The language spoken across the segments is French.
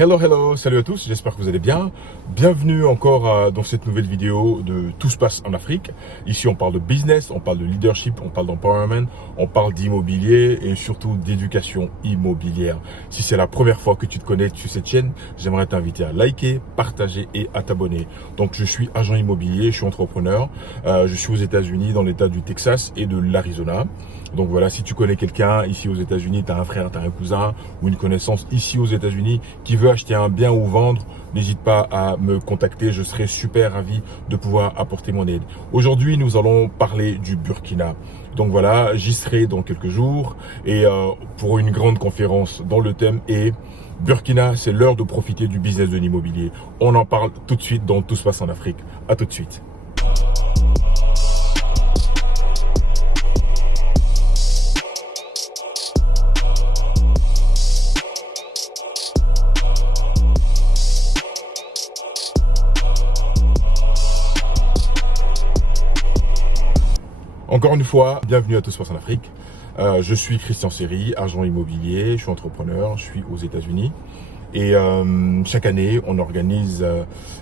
Hello, salut à tous, j'espère que vous allez bien. Bienvenue encore dans cette nouvelle vidéo de Tout se passe en Afrique. Ici, on parle de business, on parle de leadership, on parle d'empowerment, on parle d'immobilier et surtout d'éducation immobilière. Si c'est la première fois que tu te connectes sur cette chaîne, j'aimerais t'inviter à liker, partager et à t'abonner. Donc, je suis agent immobilier, je suis entrepreneur. Je suis aux États-Unis, dans l'État du Texas et de l'Arizona. Donc voilà, si tu connais quelqu'un ici aux États-Unis, tu as un frère, tu as un cousin ou une connaissance ici aux États-Unis qui veut acheter un bien ou vendre, n'hésite pas à me contacter, je serai super ravi de pouvoir apporter mon aide. Aujourd'hui, nous allons parler du Burkina. Donc voilà, j'y serai dans quelques jours et pour une grande conférence dont le thème est Burkina, c'est l'heure de profiter du business de l'immobilier. On en parle tout de suite dans Tout se passe en Afrique. À tout de suite. Encore une fois, bienvenue à Tout se passe en Afrique. Je suis Christian Seri, agent immobilier, je suis entrepreneur, je suis aux États-Unis. Et chaque année, on organise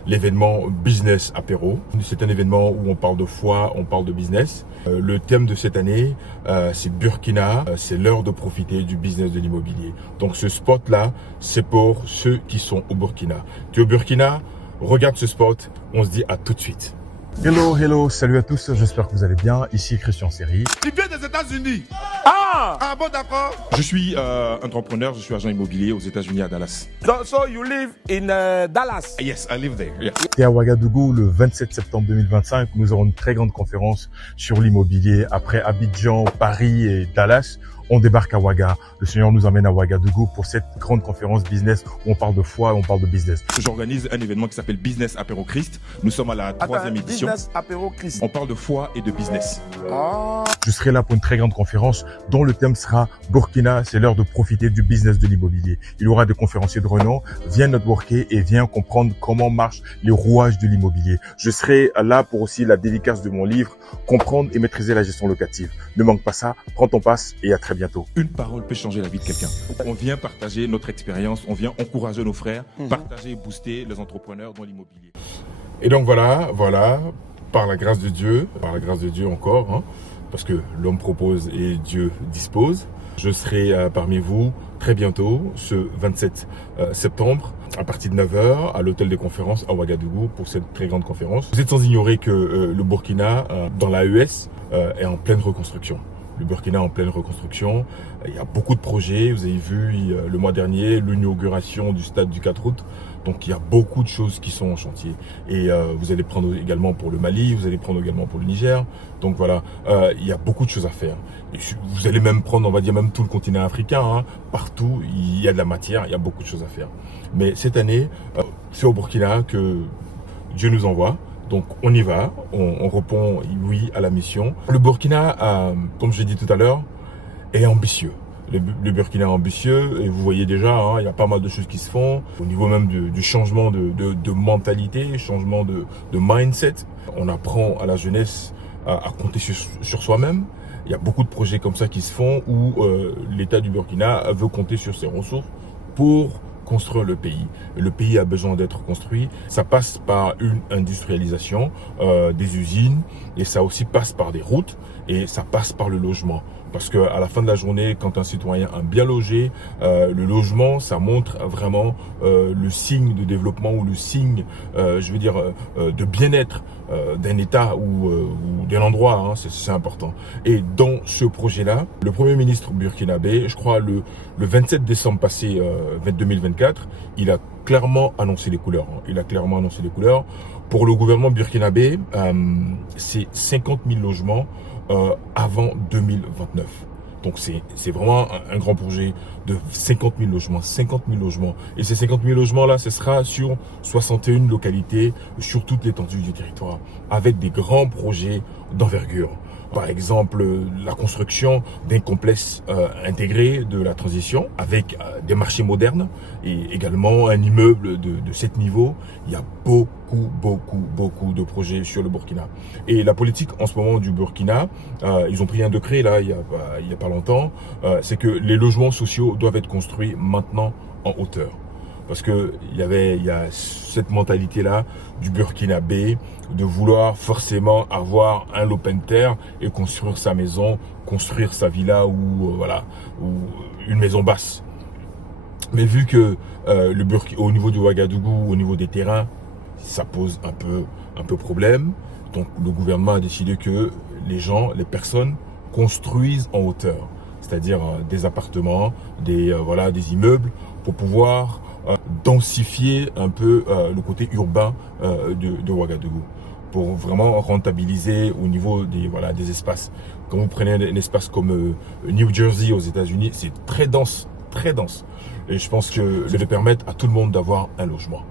l'événement Business Apéro. C'est un événement où on parle de foi, on parle de business. Le thème de cette année, c'est Burkina, c'est l'heure de profiter du business de l'immobilier. Donc ce spot-là, c'est pour ceux qui sont au Burkina. Tu es au Burkina, regarde ce spot, on se dit à tout de suite. Hello, salut à tous, j'espère que vous allez bien. Ici Christian Seri. Tu viens des États-Unis? Ah bon, d'accord. Je suis entrepreneur, je suis agent immobilier aux États-Unis à Dallas. So you live in Dallas? Yes, I live there. Yeah. Et à Ouagadougou, le 27 septembre 2025, nous aurons une très grande conférence sur l'immobilier. Après Abidjan, Paris et Dallas, on débarque à Ouaga. Le Seigneur nous emmène à Ouagadougou pour cette grande conférence business où on parle de foi et on parle de business. J'organise un événement qui s'appelle Business Apéro Christ. Nous sommes à la troisième édition. Business Apéro Christ. On parle de foi et de business. Je serai là pour une très grande conférence dont le thème sera Burkina, c'est l'heure de profiter du business de l'immobilier. Il y aura des conférenciers de renom, viens networker et viens comprendre comment marchent les rouages de l'immobilier. Je serai là pour aussi la dédicace de mon livre, comprendre et maîtriser la gestion locative. Ne manque pas ça, prends ton passe et à très bientôt. Une parole peut changer la vie de quelqu'un. On vient partager notre expérience, on vient encourager nos frères, partager et booster les entrepreneurs dans l'immobilier. Et donc voilà, par la grâce de Dieu encore, hein, parce que l'homme propose et Dieu dispose. Je serai parmi vous très bientôt, ce 27 septembre, à partir de 9h, à l'hôtel des conférences à Ouagadougou pour cette très grande conférence. Vous êtes sans ignorer que le Burkina, dans l'AES, est en pleine reconstruction. Le Burkina en pleine reconstruction. Il y a beaucoup de projets. Vous avez vu le mois dernier l'inauguration du stade du 4 août. Donc il y a beaucoup de choses qui sont en chantier. Et vous allez prendre également pour le Mali, vous allez prendre également pour le Niger. Donc voilà, il y a beaucoup de choses à faire. Et vous allez même prendre, on va dire même tout le continent africain. Hein. Partout, il y a de la matière, il y a beaucoup de choses à faire. Mais cette année, c'est au Burkina que Dieu nous envoie. Donc on y va, on répond oui à la mission. Le Burkina, comme je l'ai dit tout à l'heure, est ambitieux. Le Burkina est ambitieux et vous voyez déjà, hein, il y a pas mal de choses qui se font au niveau même du changement de mentalité, changement de mindset. On apprend à la jeunesse à compter sur soi-même. Il y a beaucoup de projets comme ça qui se font où l'État du Burkina veut compter sur ses ressources pour construire le pays. Le pays a besoin d'être construit. Ça passe par une industrialisation des usines et ça aussi passe par des routes et ça passe par le logement. Parce que à la fin de la journée, quand un citoyen est bien logé, le logement, ça montre vraiment le signe de développement ou le signe, de bien-être d'un État ou d'un endroit. Hein, c'est important. Et dans ce projet-là, le Premier ministre burkinabé, je crois le 27 décembre passé 2024, il a clairement annoncé les couleurs. Hein. Il a clairement annoncé les couleurs. Pour le gouvernement burkinabé, c'est 50 000 logements avant 2029. Donc c'est vraiment un grand projet de 50 000 logements, 50 000 logements. Et ces 50 000 logements-là, ce sera sur 61 localités, sur toute l'étendue du territoire, avec des grands projets d'envergure. Par exemple, la construction d'un complexe intégré de la transition avec des marchés modernes et également un immeuble de 7 niveaux. Il y a beaucoup de projets sur le Burkina. Et la politique en ce moment du Burkina, ils ont pris un décret là, il y a pas longtemps, c'est que les logements sociaux doivent être construits maintenant en hauteur. parce que il y a cette mentalité-là du Burkinabé de vouloir forcément avoir un open terre et construire sa maison, construire sa villa ou ou une maison basse. Mais vu que au niveau du Ouagadougou, au niveau des terrains, ça pose un peu problème. Donc le gouvernement a décidé que les personnes construisent en hauteur, c'est-à-dire des appartements, des immeubles pour pouvoir densifier un peu le côté urbain de Ouagadougou, pour vraiment rentabiliser au niveau des espaces. Quand vous prenez un espace comme New Jersey aux États-Unis, c'est très dense, très dense. Et je pense que ça va permettre à tout le monde d'avoir un logement.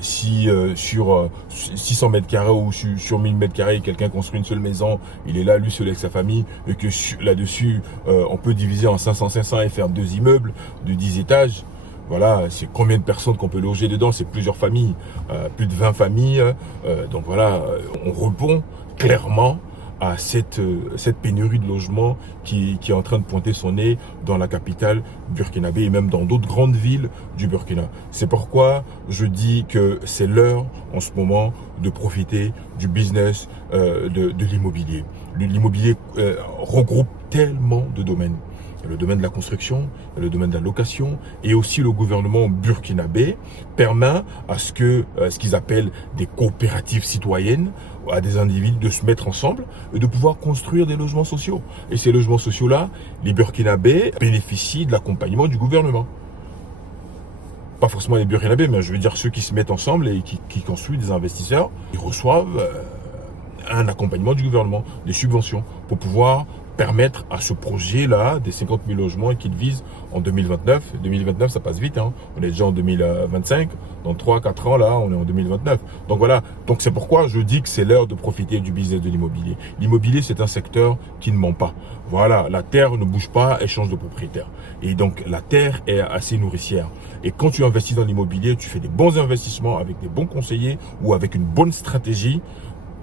Si sur 600 mètres carrés ou sur 1000 mètres carrés, quelqu'un construit une seule maison, il est là, lui seul avec sa famille, et que là-dessus, on peut diviser en 500 et faire 2 immeubles de 10 étages. Voilà, c'est combien de personnes qu'on peut loger dedans? C'est plusieurs familles, plus de 20 familles. Donc voilà, on répond clairement à cette pénurie de logements qui est en train de pointer son nez dans la capitale burkinabé et même dans d'autres grandes villes du Burkina. C'est pourquoi je dis que c'est l'heure en ce moment de profiter du business de l'immobilier. L'immobilier regroupe tellement de domaines. Le domaine de la construction, le domaine de la location, et aussi le gouvernement burkinabé permet à ce qu'ils appellent des coopératives citoyennes, à des individus de se mettre ensemble et de pouvoir construire des logements sociaux. Et ces logements sociaux-là, les Burkinabés bénéficient de l'accompagnement du gouvernement. Pas forcément les Burkinabés, mais je veux dire ceux qui se mettent ensemble et qui construisent, des investisseurs, ils reçoivent un accompagnement du gouvernement, des subventions, pour pouvoir permettre à ce projet-là, des 50 000 logements qu'ils visent en 2029. 2029, ça passe vite, hein. On est déjà en 2025. Dans 3-4 ans, là, on est en 2029. Donc voilà. Donc c'est pourquoi je dis que c'est l'heure de profiter du business de l'immobilier. L'immobilier, c'est un secteur qui ne ment pas. Voilà. La terre ne bouge pas, elle change de propriétaire. Et donc, la terre est assez nourricière. Et quand tu investis dans l'immobilier, tu fais des bons investissements avec des bons conseillers ou avec une bonne stratégie,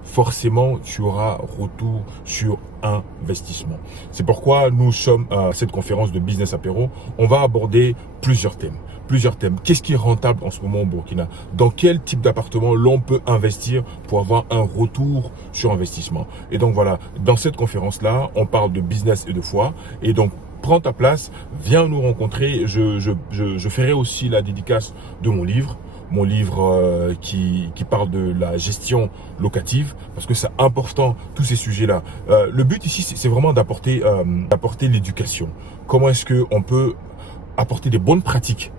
forcément, tu auras retour sur investissement. C'est pourquoi nous sommes à cette conférence de Business Apéro. On va aborder plusieurs thèmes. Qu'est-ce qui est rentable en ce moment au Burkina? Dans quel type d'appartement l'on peut investir pour avoir un retour sur investissement? Et donc voilà, dans cette conférence-là, on parle de business et de foi. Et donc, prends ta place, viens nous rencontrer. Je ferai aussi la dédicace de mon livre qui parle de la gestion locative, parce que c'est important, tous ces sujets-là. Le but ici, c'est vraiment d'apporter l'éducation. Comment est-ce qu'on peut apporter des bonnes pratiques?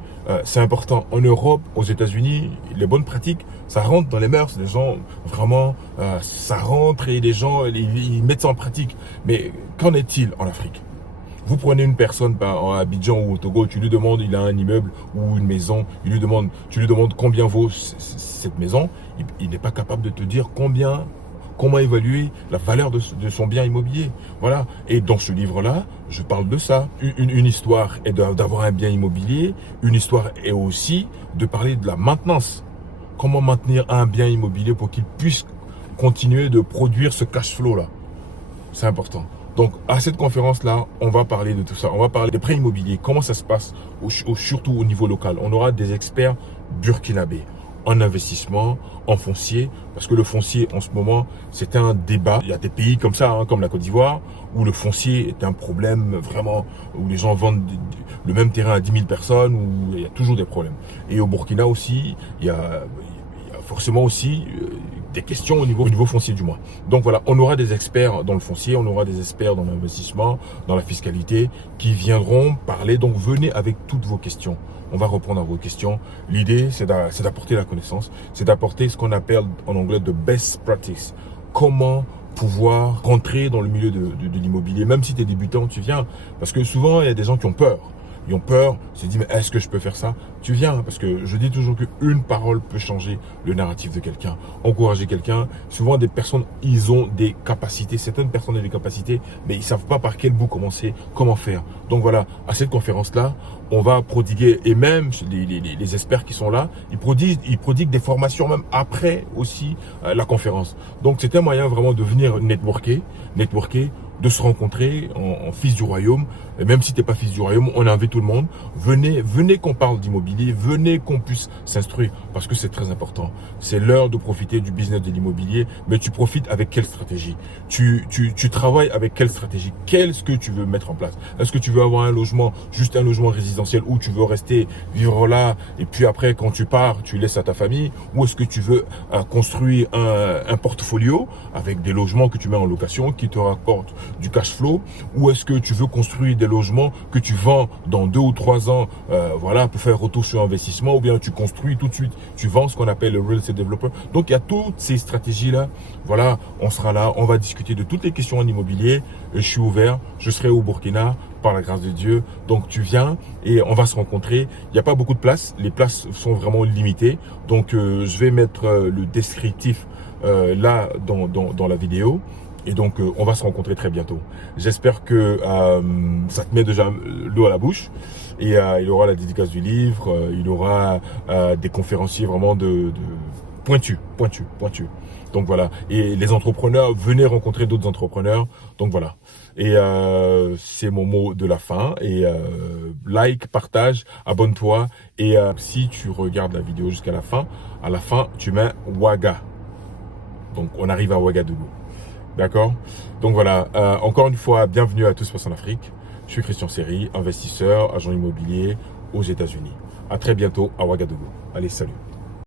C'est important. En Europe, aux États-Unis, les bonnes pratiques, ça rentre dans les mœurs. Les gens, vraiment, ça rentre et les gens, ils mettent ça en pratique. Mais qu'en est-il en Afrique? Vous prenez une personne à Abidjan ou au Togo, tu lui demandes, il a un immeuble ou une maison, tu lui demandes combien vaut cette maison, il n'est pas capable de te dire comment évaluer la valeur de son bien immobilier. Voilà. Et dans ce livre-là, je parle de ça. Une histoire est d'avoir un bien immobilier, une histoire est aussi de parler de la maintenance. Comment maintenir un bien immobilier pour qu'il puisse continuer de produire ce cash flow-là. C'est important. Donc, à cette conférence-là, on va parler de tout ça. On va parler des prêts immobiliers, comment ça se passe, surtout au niveau local. On aura des experts burkinabés en investissement, en foncier, parce que le foncier, en ce moment, c'est un débat. Il y a des pays comme ça, hein, comme la Côte d'Ivoire, où le foncier est un problème vraiment, où les gens vendent le même terrain à 10 000 personnes, où il y a toujours des problèmes. Et au Burkina aussi, il y a forcément aussi des questions au niveau foncier du moins. Donc voilà, on aura des experts dans le foncier, on aura des experts dans l'investissement, dans la fiscalité, qui viendront parler. Donc venez avec toutes vos questions. On va répondre à vos questions. L'idée, c'est d'apporter la connaissance, c'est d'apporter ce qu'on appelle en anglais de best practice. Comment pouvoir rentrer dans le milieu de l'immobilier, même si tu es débutant, tu viens. Parce que souvent, il y a des gens qui ont peur. Ils ont peur, se disent, mais est-ce que je peux faire ça? Tu viens, parce que je dis toujours qu'une parole peut changer le narratif de quelqu'un. Encourager quelqu'un. Souvent, des personnes, ils ont des capacités. Certaines personnes ont des capacités, mais ils savent pas par quel bout commencer, comment faire. Donc voilà, à cette conférence-là, on va prodiguer, et même les experts qui sont là, ils prodiguent des formations même après aussi la conférence. Donc c'est un moyen vraiment de venir networker de se rencontrer en fils du royaume. Et même si tu n'es pas fils du royaume, on invite tout le monde. Venez qu'on parle d'immobilier, venez qu'on puisse s'instruire parce que c'est très important. C'est l'heure de profiter du business de l'immobilier, mais tu profites avec quelle stratégie? Tu travailles avec quelle stratégie? Qu'est-ce que tu veux mettre en place? Est-ce que tu veux avoir un logement, juste un logement résidentiel, ou tu veux rester vivre là et puis après quand tu pars, tu laisses à ta famille? Ou est-ce que tu veux construire un portfolio avec des logements que tu mets en location qui te rapportent du cash flow? Ou est-ce que tu veux construire des logements que tu vends dans 2 ou 3 ans, voilà, pour faire retour sur investissement, ou bien tu construis tout de suite, tu vends, ce qu'on appelle le real estate developer. Donc il y a toutes ces stratégies là. Voilà, on sera là, on va discuter de toutes les questions en immobilier. Je suis ouvert, je serai au Burkina par la grâce de Dieu. Donc tu viens et on va se rencontrer. Il n'y a pas beaucoup de places, les places sont vraiment limitées. Donc je vais mettre le descriptif là dans la vidéo. Et donc, on va se rencontrer très bientôt. J'espère que ça te met déjà l'eau à la bouche. Et il y aura la dédicace du livre, il y aura des conférenciers vraiment de pointus. Donc voilà. Et les entrepreneurs, venez rencontrer d'autres entrepreneurs. Donc voilà. Et c'est mon mot de la fin. Et like, partage, abonne-toi. Et si tu regardes la vidéo jusqu'à la fin, tu mets Ouaga. Donc on arrive à Ouagadougou. D'accord? Donc voilà, encore une fois, bienvenue à tous en Afrique. Je suis Christian Seri, investisseur, agent immobilier aux États-Unis. À très bientôt à Ouagadougou. Allez, salut.